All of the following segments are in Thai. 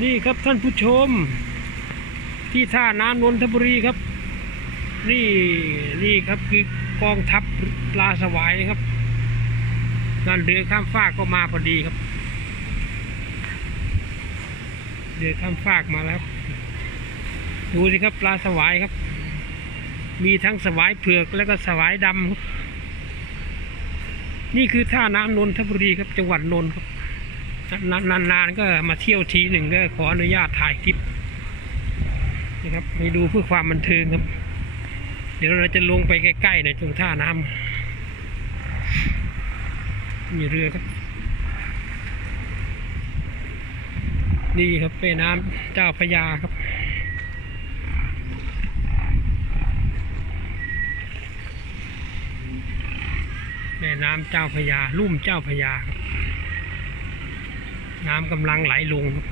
นี่ครับท่านผู้ชม ที่ท่าน้ำนนทบุรีครับ นี่นี่ครับคือกองทัพปลาสวายครับนั่นเรือข้ามฟากก็มาพอดีครับเรือข้ามฟากมาแล้ว ดูสิครับปลาสวายครับ มีทั้งสวายเผือกแล้วก็สวายดำนี่คือท่าน้ำนนทบุรีครับจังหวัดนนท์ครับ นานๆก็มาเที่ยวทีหนึ่งก็ขออนุญาตถ่ายคลิปนะครับไปดูเพื่อความบันเทิงครับ เดี๋ยวเราจะลงไปใกล้ๆหน่อยตรงท่าน้ำมีเรือครับนี่ครับแม่น้ำเจ้าพระยาครับแม่น้ำเจ้าพระยาลุ่มเจ้าพระยาครับ น้ำกำลังไหลลงครับ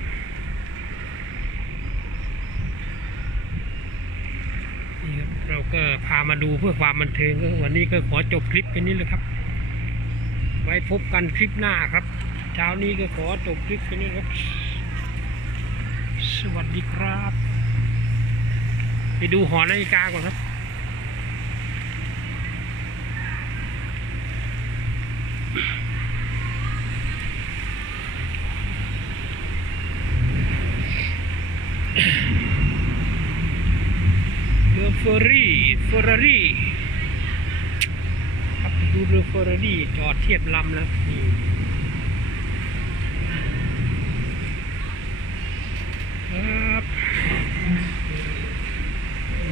นี่ครับ เราก็พามาดูเพื่อความบันเทิงวันนี้ก็ขอจบคลิปแค่นี้เลยครับ ไว้พบกันคลิปหน้าครับ เช้านี้ก็ขอจบคลิปแค่นี้ครับ สวัสดีครับ ไปดูหอนาฬิกาก่อนครับ เฟอร์รี่เฟอร์รารี่ครับดูเรือเฟอร์รารี่จอดเทียบลำแล้วนี่ครับ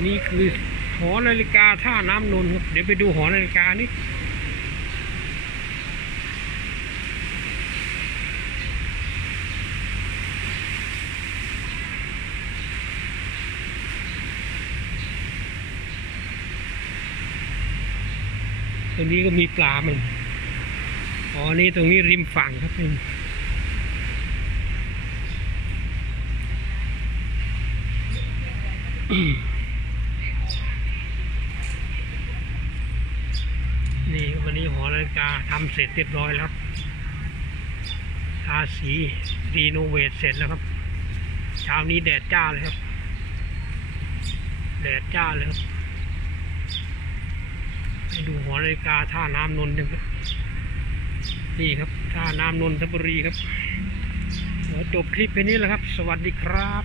นี่คือหอนาฬิกาท่าน้ำนนท์ครับ เดี๋ยวไปดูหอนาฬิกานี่ ตรงนี้ก็มีปลาไหมอ๋อ นี่ตรงนี้ริมฝั่งครับนี่นี่วันนี้หอนาฬิกาทำเสร็จเรียบร้อยแล้วครับทาสีรีโนเวทเสร็จแล้วครับเช้านี้แดดจ้าเลยครับ แดดจ้าเลยครับ ดูหอนาฬิกาท่าน้ำนนท์นะครับนี่ครับท่าน้ำนนทบุรีครับจบคลิปแค่นี้แหละครับ สวัสดีครับ